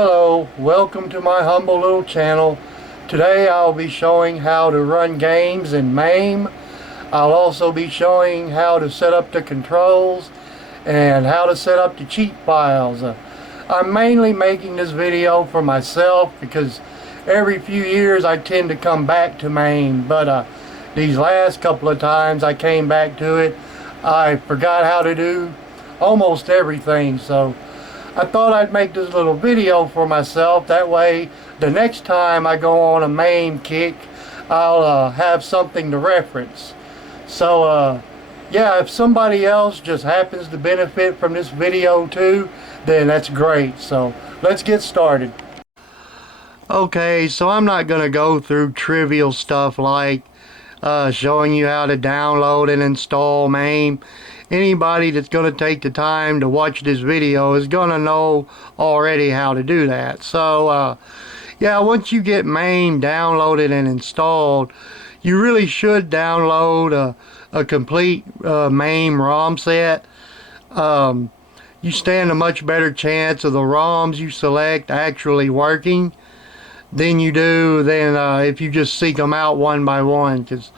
Hello, welcome to my humble little channel. Today I'll be showing how to run games in MAME. I'll also be showing how to set up the controls and how to set up the cheat files. I'm mainly making this video for myself because every few years I tend to come back to MAME, but these last couple of times I came back to it, I forgot how to do almost everything, so I thought I'd make this little video for myself. That way, the next time I go on a MAME kick, I'll have something to reference. So, yeah, if somebody else just happens to benefit from this video too, then that's great. So, let's get started. Okay, so I'm not going to go through trivial stuff like showing you how to download and install MAME. Anybody that's going to take the time to watch this video is going to know already how to do that. So yeah, once you get MAME downloaded and installed, you really should download a complete MAME ROM set. You stand a much better chance of the ROMs you select actually working than you do if you just seek them out one by one, because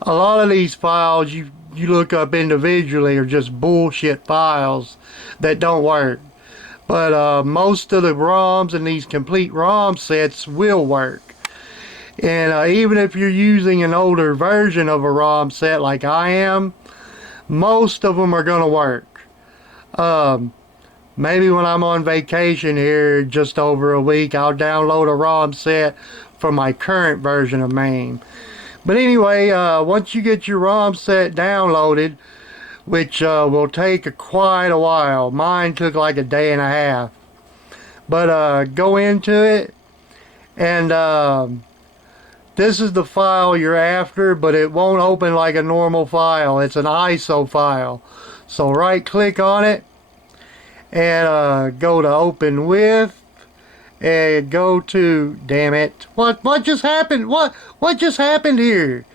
a lot of these files you look up individually are just bullshit files that don't work. But most of the ROMs in these complete ROM sets will work. And even if you're using an older version of a ROM set like I am, most of them are going to work. Maybe when I'm on vacation here just over a week, I'll download a ROM set for my current version of MAME. But anyway, once you get your ROM set downloaded, which will take quite a while. Mine took like a day and a half. But go into it, and this is the file you're after, but it won't open like a normal file. It's an ISO file. So right click on it, and go to open with, and go to, damn it, what just happened? What just happened here?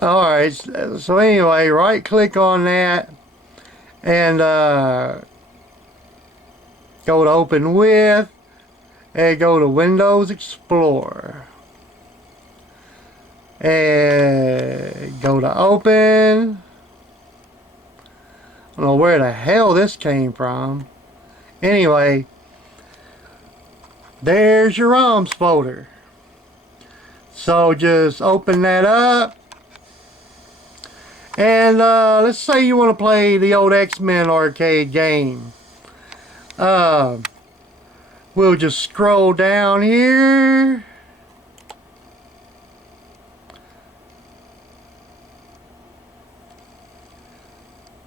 Alright, so anyway, right click on that, and go to open with, and go to Windows Explorer, and go to open. I don't know where the hell this came from. Anyway, there's your ROMs folder. So just open that up, and let's say you want to play the old X-Men arcade game. We'll just scroll down here.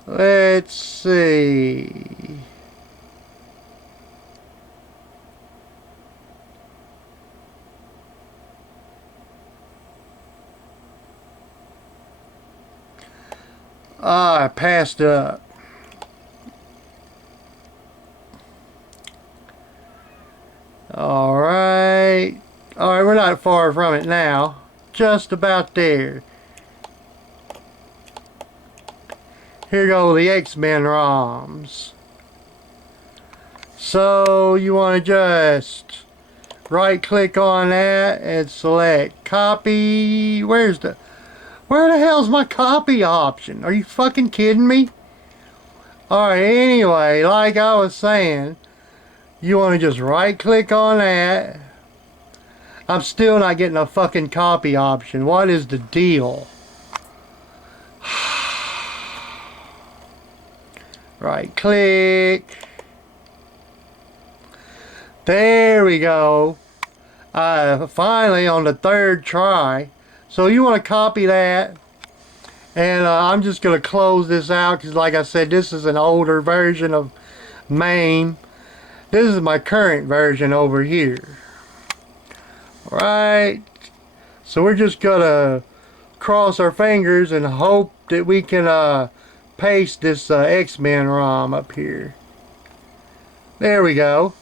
Let's see. I passed up. Alright, we're not far from it now. Just about there. Here go the X-Men ROMs. So you want to just right click on that and select copy. Where the hell's my copy option? Are you fucking kidding me? Alright, anyway, like I was saying, you want to just right click on that. I'm still not getting a fucking copy option. What is the deal? Right click. There we go. Finally on the third try. So you want to copy that, and I'm just going to close this out because, like I said, this is an older version of MAME. This is my current version over here. Alright, so we're just going to cross our fingers and hope that we can paste this X-Men ROM up here. There we go.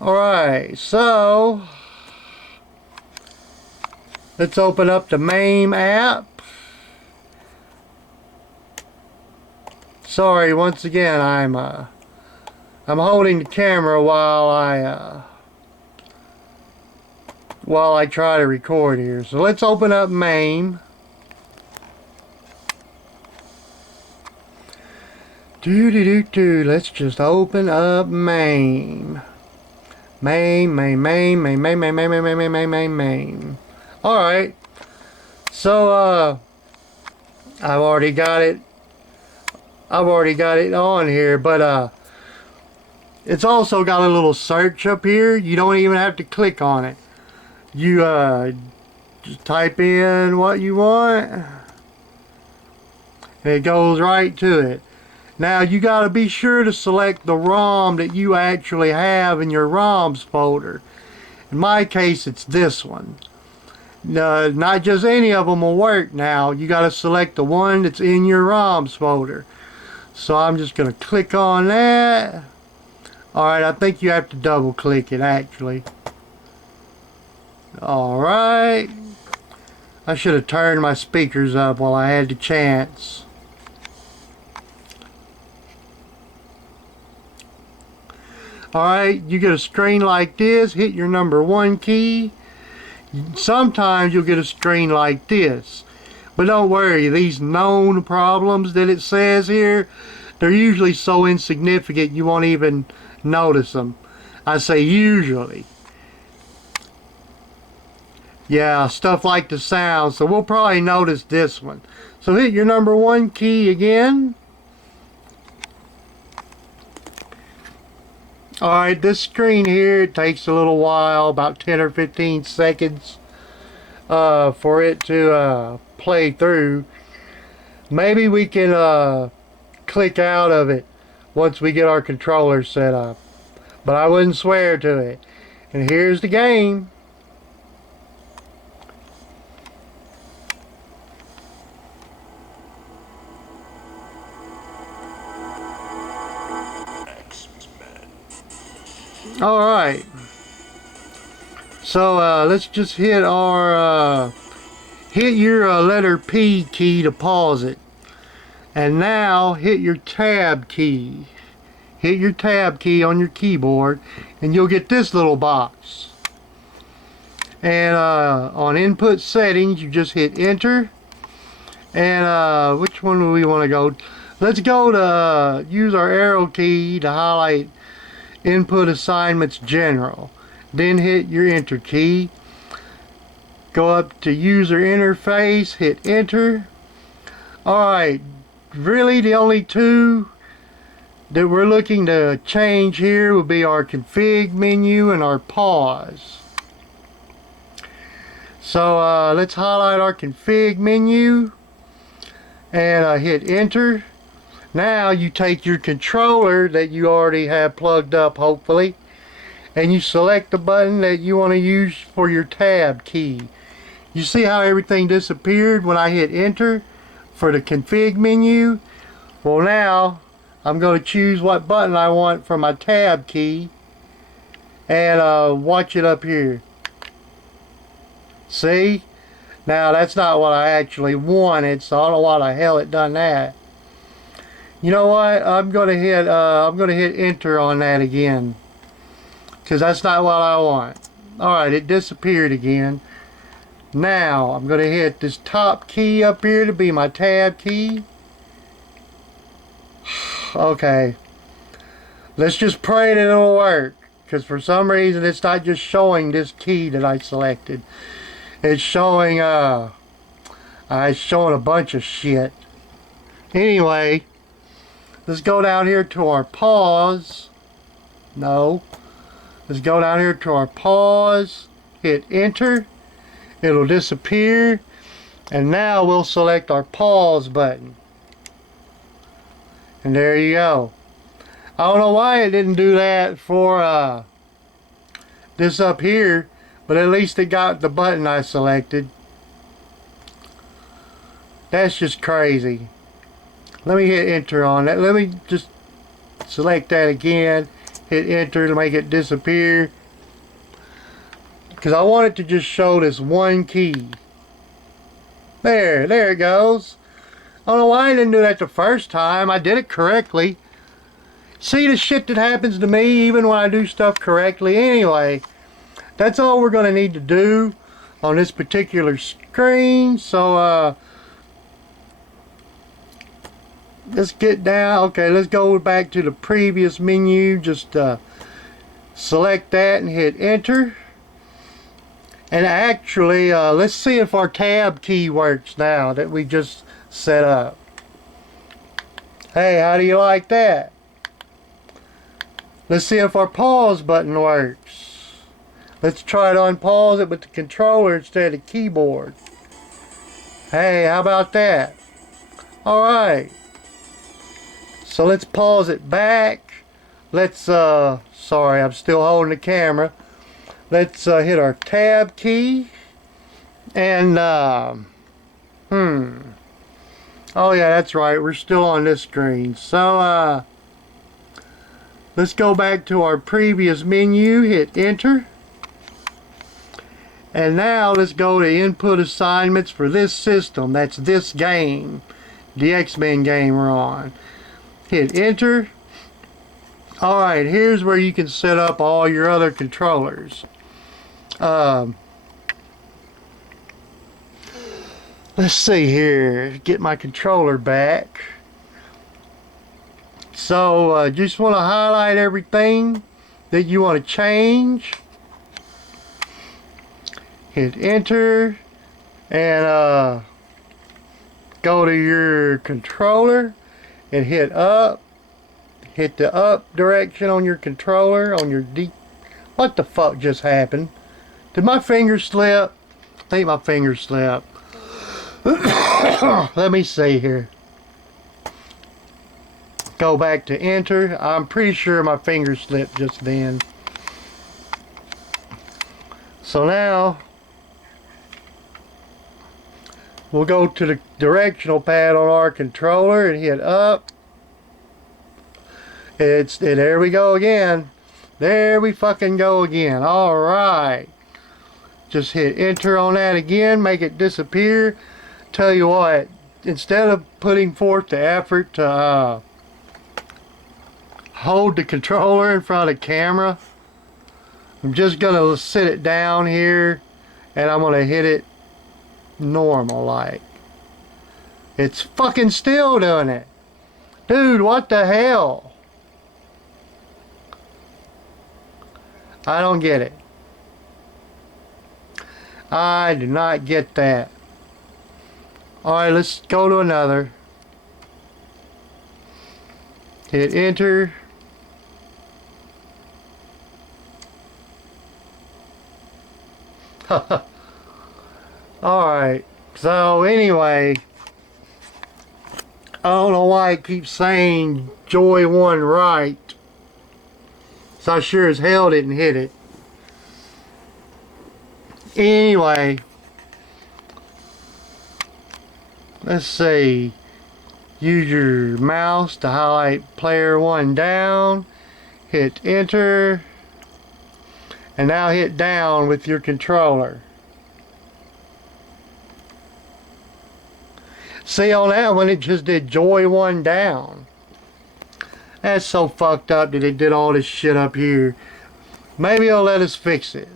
Alright, so let's open up the MAME app. Sorry, once again, I'm I'm holding the camera while I try to record here. So let's open up MAME. Let's just open up MAME. MAME. Alright. So I've already got it on here, but it's also got a little search up here. You don't even have to click on it. You just type in what you want and it goes right to it. Now you got to be sure to select the ROM that you actually have in your ROMs folder. In my case, it's this one. Not just any of them will work now. You got to select the one that's in your ROMs folder. So I'm just going to click on that. Alright, I think you have to double click it actually. Alright. I should have turned my speakers up while I had the chance. Alright, you get a screen like this. Hit your number 1 key. Sometimes you'll get a screen like this. But don't worry, these known problems that it says here, they're usually so insignificant you won't even notice them. I say usually. Yeah, stuff like the sound. So we'll probably notice this one. So hit your number 1 key again. Alright, this screen here, it takes a little while, about 10 or 15 seconds for it to play through. Maybe we can click out of it once we get our controller set up. But I wouldn't swear to it. And here's the game. Alright. So let's just hit our hit your letter P key to pause it. And now hit your tab key. Hit your tab key on your keyboard and you'll get this little box. And on input settings you just hit enter. And which one do we want to go? Let's go to use our arrow key to highlight input assignments general. Then hit your enter key. Go up to user interface, hit enter. Alright, really the only two that we're looking to change here will be our config menu and our pause. So let's highlight our config menu and hit enter. Now you take your controller that you already have plugged up, hopefully, and you select the button that you want to use for your tab key. You see how everything disappeared when I hit enter for the config menu? Well, now I'm going to choose what button I want for my tab key and watch it up here. See? Now that's not what I actually wanted, so I don't know why the hell it done that. You know what? I'm gonna hit enter on that again, because that's not what I want. Alright, it disappeared again. Now I'm gonna hit this top key up here to be my tab key. Okay, let's just pray that it'll work, because for some reason it's not just showing this key that I selected. It's showing a bunch of shit. Anyway, let's go down here to our pause. No. Let's go down here to our pause. Hit enter. It'll disappear. And now we'll select our pause button. And there you go. I don't know why it didn't do that for this up here. But at least it got the button I selected. That's just crazy. Let me hit enter on that. Let me just select that again. Hit enter to make it disappear. Because I want it to just show this one key. There it goes. I don't know why I didn't do that the first time. I did it correctly. See the shit that happens to me even when I do stuff correctly. Anyway, that's all we're going to need to do on this particular screen. So let's get down. Okay, let's go back to the previous menu. Just select that and hit enter. And actually, let's see if our tab key works now that we just set up. Hey, how do you like that? Let's see if our pause button works. Let's try to unpause it with the controller instead of the keyboard. Hey, how about that? Alright. So let's pause it back. Let's, sorry, I'm still holding the camera. Let's hit our tab key. And, oh yeah, that's right. We're still on this screen. So, let's go back to our previous menu, hit enter. And now let's go to input assignments for this system. That's this game, the X-Men game we're on. Hit enter. Alright, here's where you can set up all your other controllers. Let's see here, get my controller back. So just want to highlight everything that you want to change. Hit enter and go to your controller and hit up. Hit the up direction on your controller on your D. What the fuck just happened? Did my finger slip? I think my finger slipped. Let me see here. Go back to enter. I'm pretty sure my finger slipped just then. So now we'll go to the directional pad on our controller and hit up. There we go again. There we fucking go again. Alright. Just hit enter on that again. Make it disappear. Tell you what, instead of putting forth the effort to hold the controller in front of the camera, I'm just gonna sit it down here and I'm gonna hit it normal like. It's fucking still doing it. Dude, what the hell? I don't get it. I do not get that. Alright, let's go to another. Hit enter. Alright, so anyway, I don't know why it keeps saying Joy 1 right. So I sure as hell didn't hit it. Anyway, let's see. Use your mouse to highlight player 1 down. Hit enter. And now hit down with your controller. See, on that one it just did Joy 1 down. That's so fucked up that it did all this shit up here. Maybe it'll let us fix it.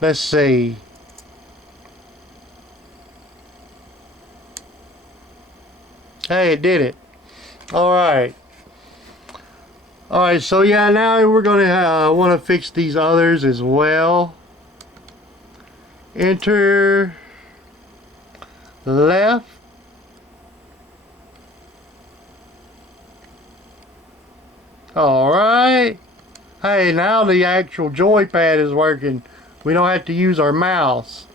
Let's see. Hey, it did it. Alright. Alright, so yeah, now we're going to want to fix these others as well. Enter. Left. Alright. Hey, now the actual joypad is working. We don't have to use our mouse.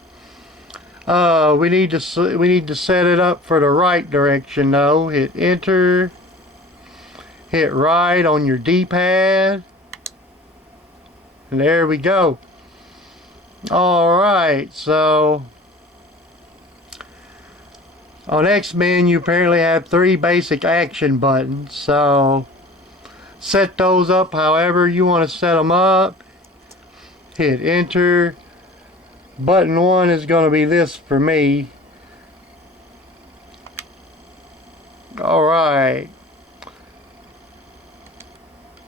We need to set it up for the right direction though. Hit enter. Hit right on your D-pad. And there we go. Alright, so on X-Men you apparently have 3 basic action buttons. So set those up however you want to set them up. Hit enter. Button 1 is going to be this for me. Alright.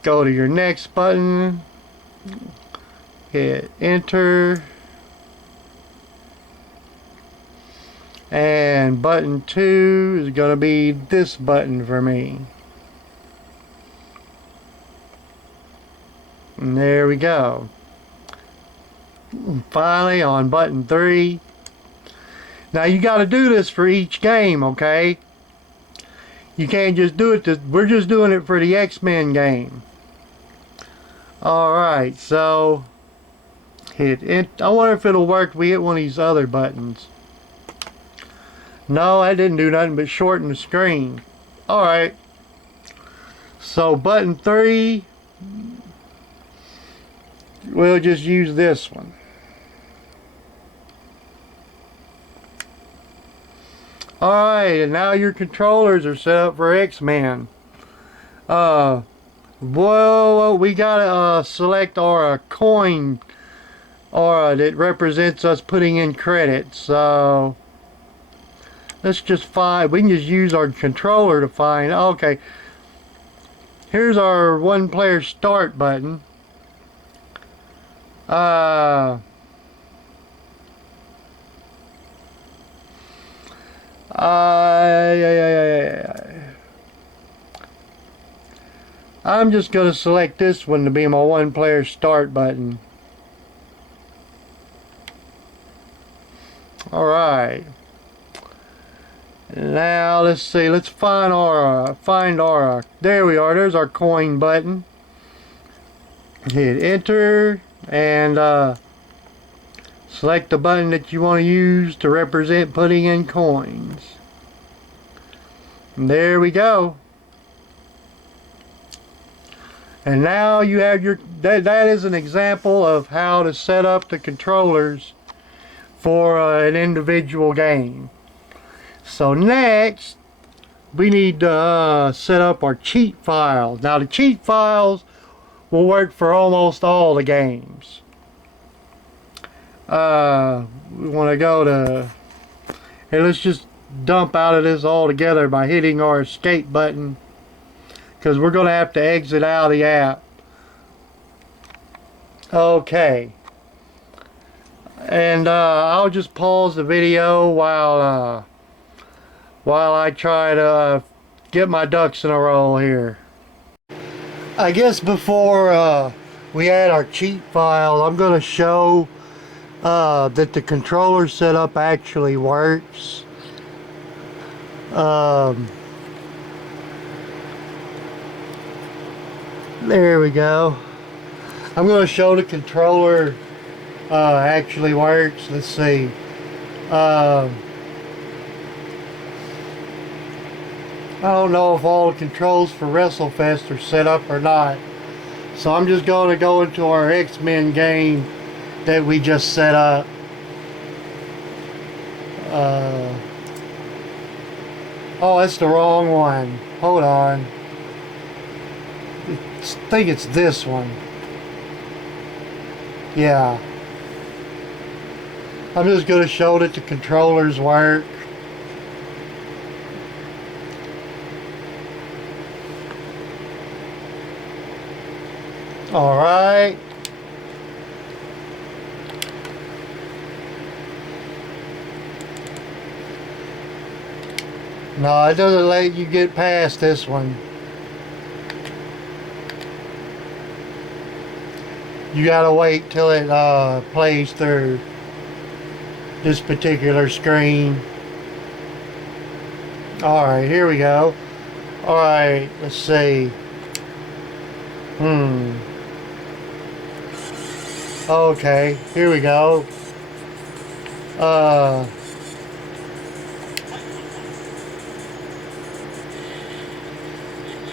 Go to your next button, hit enter, and button 2 is going to be this button for me. And there we go. Finally on button 3. Now you got to do this for each game, okay? You can't just do it. We're just doing it for the X-Men game. Alright, so hit it. I wonder if it'll work if we hit one of these other buttons. No, that didn't do nothing but shorten the screen. Alright. So button 3, we'll just use this one. Alright, and now your controllers are set up for X-Men. Well, we gotta select our coin that represents us putting in credits. So let's just find, we can just use our controller to find. Okay, here's our one player start button. I'm just going to select this one to be my one player start button. Alright. Now let's see, let's find our there we are, there's our coin button. Hit enter and select the button that you want to use to represent putting in coins. And there we go. And now you have your, that is an example of how to set up the controllers for an individual game. So next, we need to set up our cheat files. Now the cheat files will work for almost all the games. We want to go to, hey, let's just dump out of this altogether by hitting our escape button, because we're going to have to exit out of the app. Okay. And I'll just pause the video while I try to get my ducks in a row here. I guess before we add our cheat file, I'm going to show that the controller setup actually works. There we go. I'm going to show the controller actually works. Let's see. I don't know if all the controls for WrestleFest are set up or not. So I'm just going to go into our X-Men game that we just set up. Oh, that's the wrong one. Hold on. I think it's this one. Yeah. I'm just going to show that the controllers work. Alright. No, it doesn't let you get past this one. You gotta wait till it plays through this particular screen. Alright, here we go. Alright, let's see. Okay, here we go.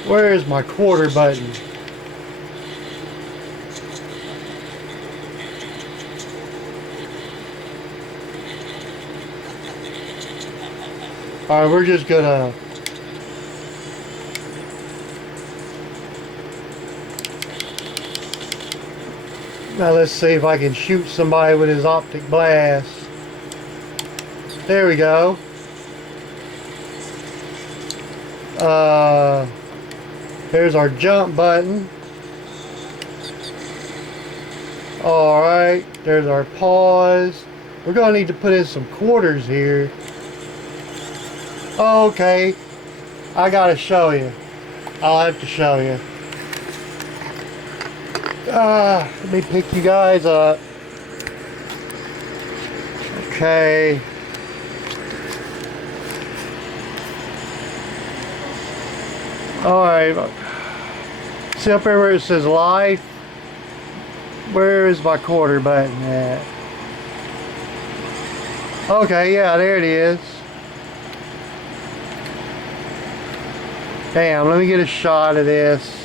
Where is my quarter button? Alright, we're just gonna now let's see if I can shoot somebody with his optic blast. There we go. There's our jump button. Alright, there's our pause. We're going to need to put in some quarters here. Okay, I got to show you. I'll have to show you. Let me pick you guys up. Okay. Alright. See up there where it says life? Where is my quarter button at? Okay, yeah, there it is. Damn, let me get a shot of this.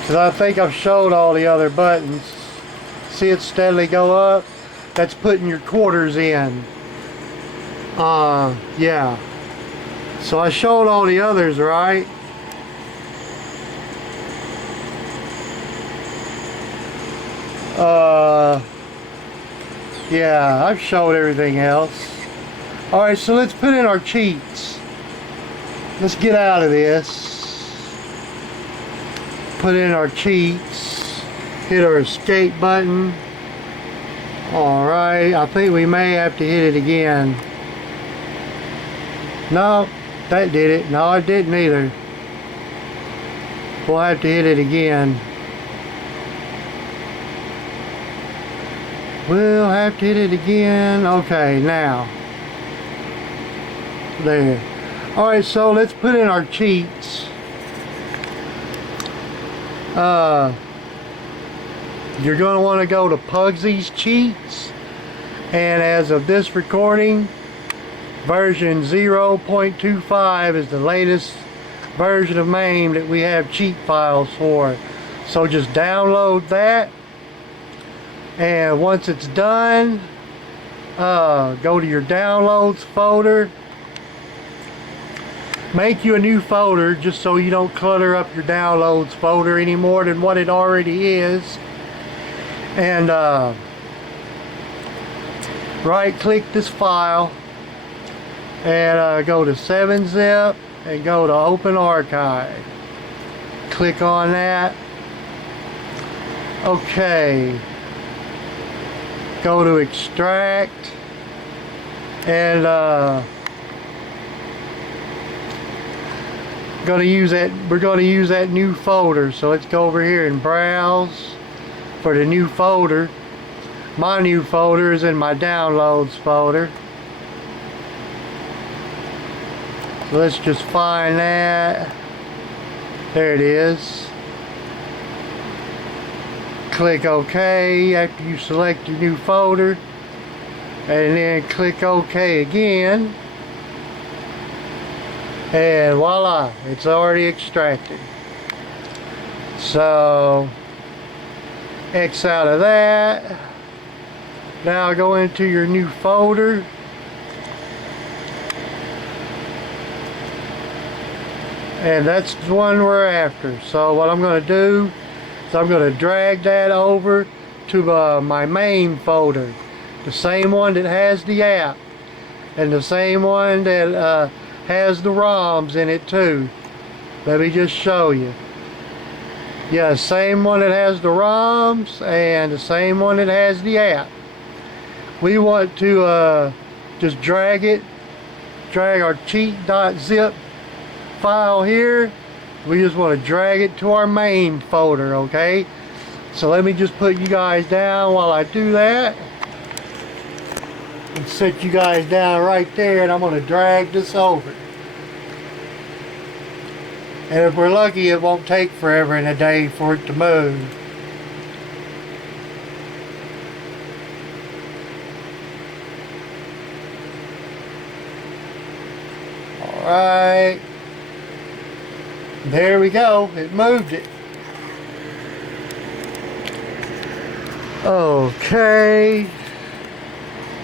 Because I think I've showed all the other buttons. See it steadily go up? That's putting your quarters in. Yeah. So I showed all the others, right? Yeah, I've showed everything else. Alright, so let's put in our cheats. Let's get out of this. Put in our cheats. Hit our escape button. Alright, I think we may have to hit it again. No, that did it. No, it didn't either. We'll have to hit it again. We'll have to hit it again. Okay, now. There. Alright, so let's put in our cheats. You're going to want to go to Pugsy's Cheats. And as of this recording, version 0.25 is the latest version of MAME that we have cheat files for. So just download that. And once it's done, go to your downloads folder. Make you a new folder just so you don't clutter up your downloads folder any more than what it already is. And right click this file and go to 7-zip and go to Open Archive. Click on that. Okay. Go to Extract and we're going to use that new folder. So let's go over here and browse for the new folder. My new folder is in my downloads folder. So let's just find that. There it is. Click OK after you select your new folder, and then click OK again, and voila, it's already extracted. So X out of that. Now go into your new folder and that's the one we're after. So what I'm going to do, so I'm going to drag that over to my main folder, the same one that has the app and the same one that has the ROMs in it too. Let me just show you. Yeah, same one that has the ROMs and the same one that has the app. We want to just drag our cheat.zip file here. We just want to drag it to our main folder, okay? So let me just put you guys down while I do that. And set you guys down right there, and I'm going to drag this over. And if we're lucky, it won't take forever and a day for it to move. Alright. There we go, it moved it. Okay.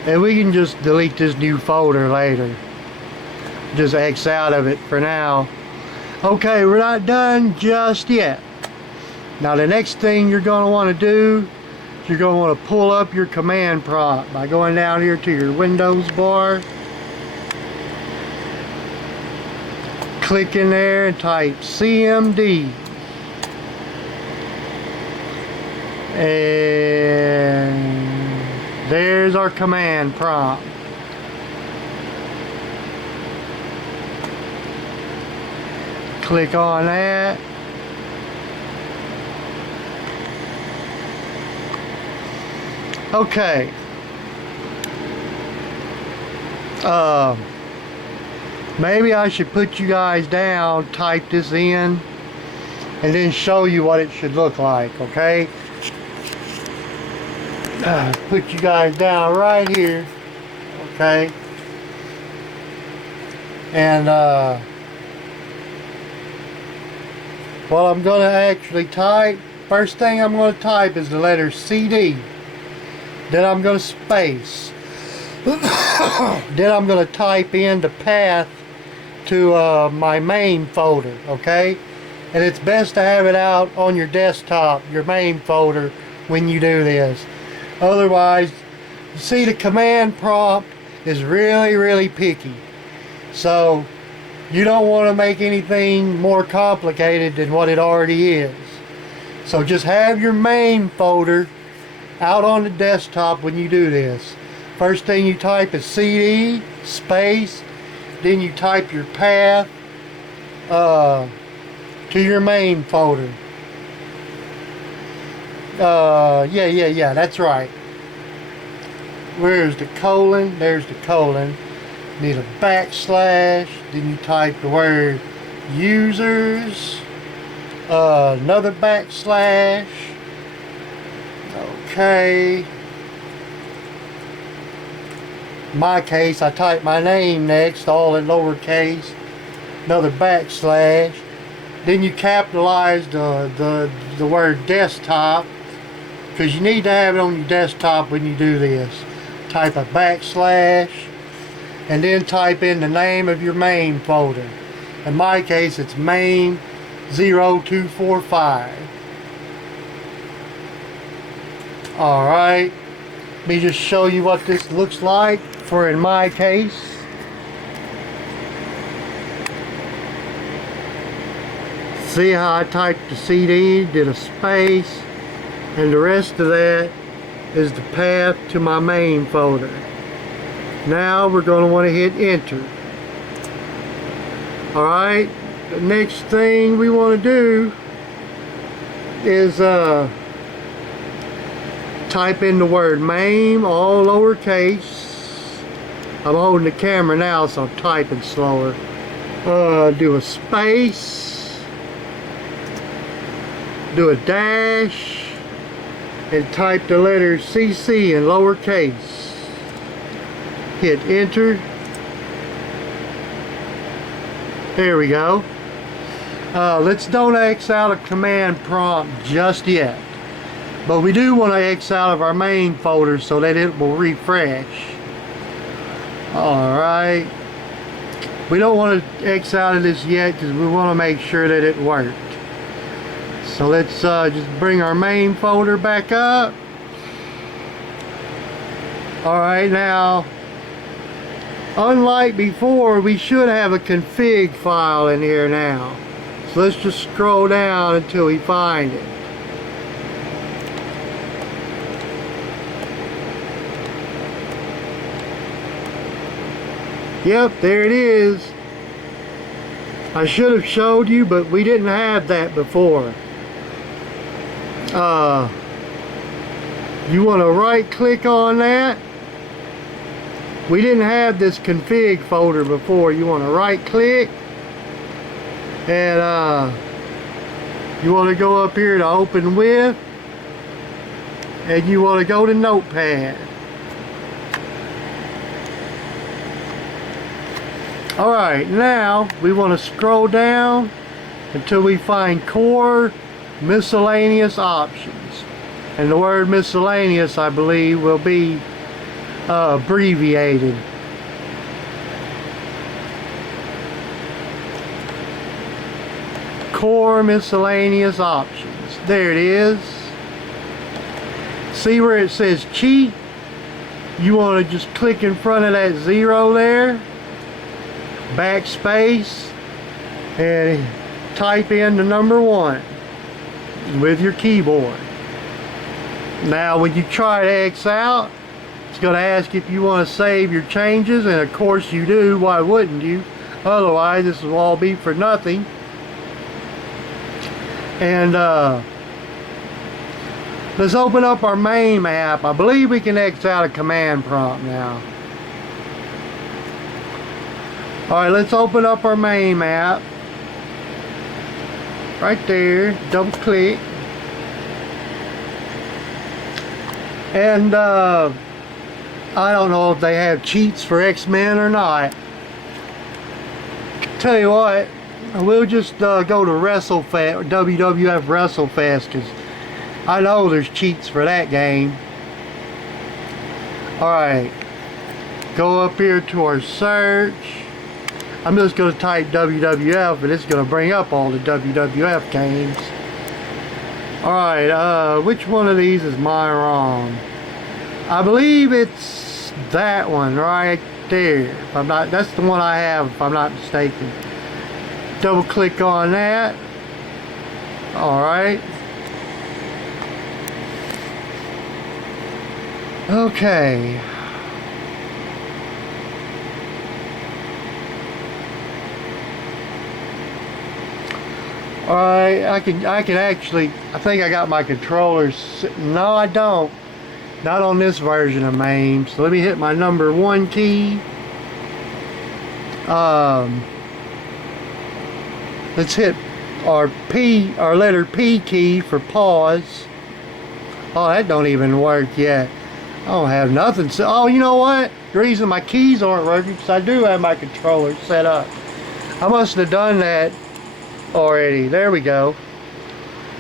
And we can just delete this new folder later. Just X out of it for now. Okay, we're not done just yet. Now the next thing you're going to want to do is you're going to want to pull up your command prompt by going down here to your Windows bar. Click in there and type CMD. And there's our command prompt. Click on that. Okay. Maybe I should put you guys down, type this in, and then show you what it should look like, okay? Put you guys down right here, okay? And what I'm going to actually type, first thing I'm going to type is the letter CD. Then I'm going to space. Then I'm going to type in the path to my MAME folder, okay? And it's best to have it out on your desktop, your MAME folder, when you do this. Otherwise, you see, the command prompt is really picky. So you don't want to make anything more complicated than what it already is. So just have your MAME folder out on the desktop when you do this. First thing you type is CD space, then you type your path to your MAME folder. Yeah, that's right. Where's the colon? There's the colon. Need a backslash, then you type the word users, another backslash. Okay. In my case, I type my name next, all in lowercase, another backslash. Then you capitalize the word desktop, because you need to have it on your desktop when you do this. Type a backslash, and then type in the name of your MAME folder. In my case, it's MAME 0245. Alright, let me just show you what this looks like for in my case. See how I typed the CD, did a space, and the rest of that is the path to my MAME folder. Now we're going to want to hit enter. Alright, the next thing we want to do is type in the word MAME, all lowercase. I'm holding the camera now, so I'm typing slower. Do a space, do a dash, and type the letter CC in lowercase. Hit enter. There we go. Let's don't X out a command prompt just yet. But we do want to X out of our MAME folder so that it will refresh. Alright. We don't want to X out of this yet because we want to make sure that it worked. So let's just bring our MAME folder back up. Alright, now, unlike before, we should have a config file in here now. So let's just scroll down until we find it. Yep, there it is. I should have showed you, but we didn't have that before. You want to right click on that. We didn't have this config folder before. You want to right click, and you want to go up here to open with, and you want to go to Notepad. Alright, now we want to scroll down until we find core miscellaneous options. And the word miscellaneous, I believe, will be abbreviated. Core miscellaneous options. There it is. See where it says cheat? You want to just click in front of that 0 there. Backspace, and type in the number 1 with your keyboard. Now when you try to X out, it's going to ask if you want to save your changes, and of course you do. Why wouldn't you? Otherwise this will all be for nothing. And let's open up our MAME app. I believe we can X out a command prompt now. Alright, let's open up our MAME app. Right there, double click. And I don't know if they have cheats for X-Men or not. Tell you what, we'll just go to WrestleFest, WWF WrestleFest, because I know there's cheats for that game. Alright, go up here to our search. I'm just going to type WWF, and it's going to bring up all the WWF games. Alright, which one of these is mine wrong? I believe it's that one right there. If I'm not, that's the one I have, if I'm not mistaken. Double click on that. Alright. Okay. Alright, I can actually, I think I got my controllers. No, I don't. Not on this version of MAME. So let me hit my number 1 key. Let's hit our letter P key for pause. Oh, that don't even work yet. I don't have nothing. So, oh, you know what? The reason my keys aren't working because I do have my controller set up. I must have done that already. There we go.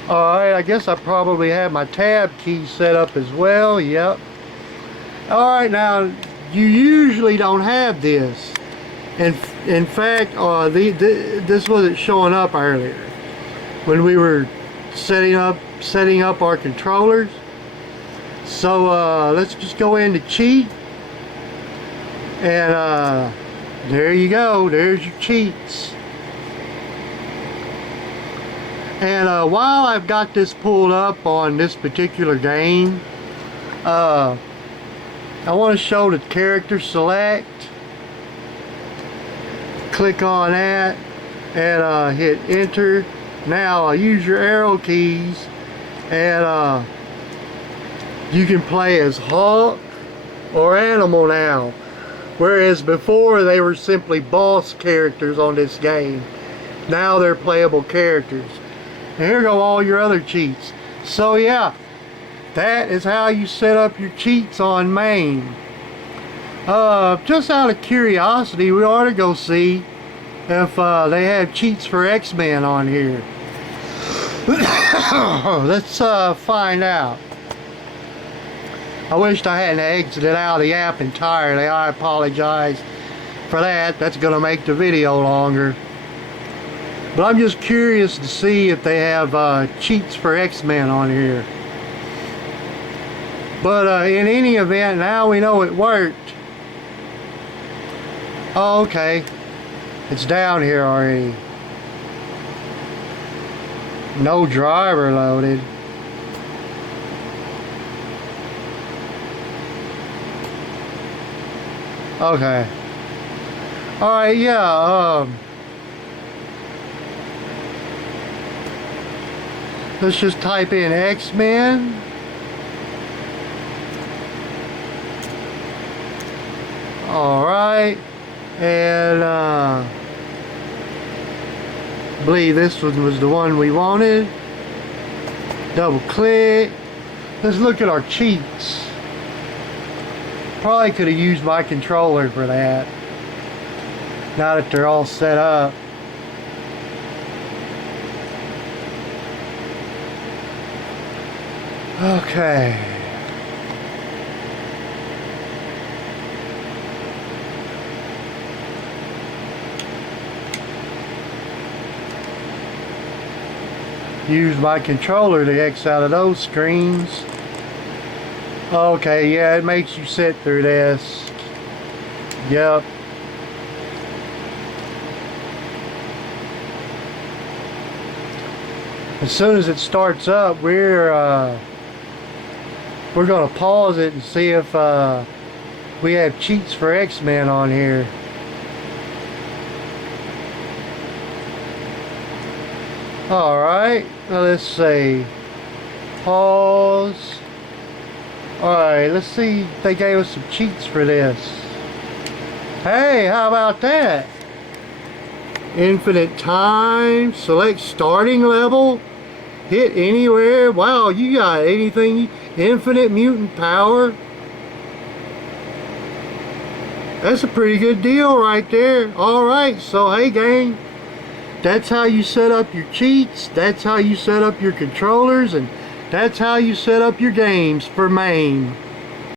Alright, I guess I probably have my tab key set up as well. Yep. Alright, now you usually don't have this. In fact, this wasn't showing up earlier when we were setting up our controllers. So let's just go into cheat, and there you go. There's your cheats. And while I've got this pulled up on this particular game, I want to show the character select. Click on that and hit enter. Now use your arrow keys, and you can play as Hulk or Animal now, whereas before they were simply boss characters on this game. Now they're playable characters. And here go all your other cheats. So yeah, that is how you set up your cheats on MAME. Just out of curiosity, we ought to go see if they have cheats for X-Men on here. Let's find out. I wished I hadn't exited out of the app entirely. I apologize for that. That's going to make the video longer. But I'm just curious to see if they have cheats for X-Men on here. But in any event, now we know it worked. Oh, okay. It's down here already. No driver loaded. Okay. Alright, yeah, let's just type in X-Men. Alright. And I believe this one was the one we wanted. Double click. Let's look at our cheats. Probably could have used my controller for that. Now that they're all set up. Okay. Use my controller to X out of those screens. Okay, yeah, it makes you sit through this. Yep. As soon as it starts up, we're We're gonna pause it and see if we have cheats for X-Men on here. Alright, now let's see. Pause. Alright, let's see if they gave us some cheats for this. Hey, how about that? Infinite time, select starting level, hit anywhere. Wow, you got anything. Infinite mutant power. That's a pretty good deal right there. Alright, so hey gang, that's how you set up your cheats, that's how you set up your controllers, and that's how you set up your games for MAME.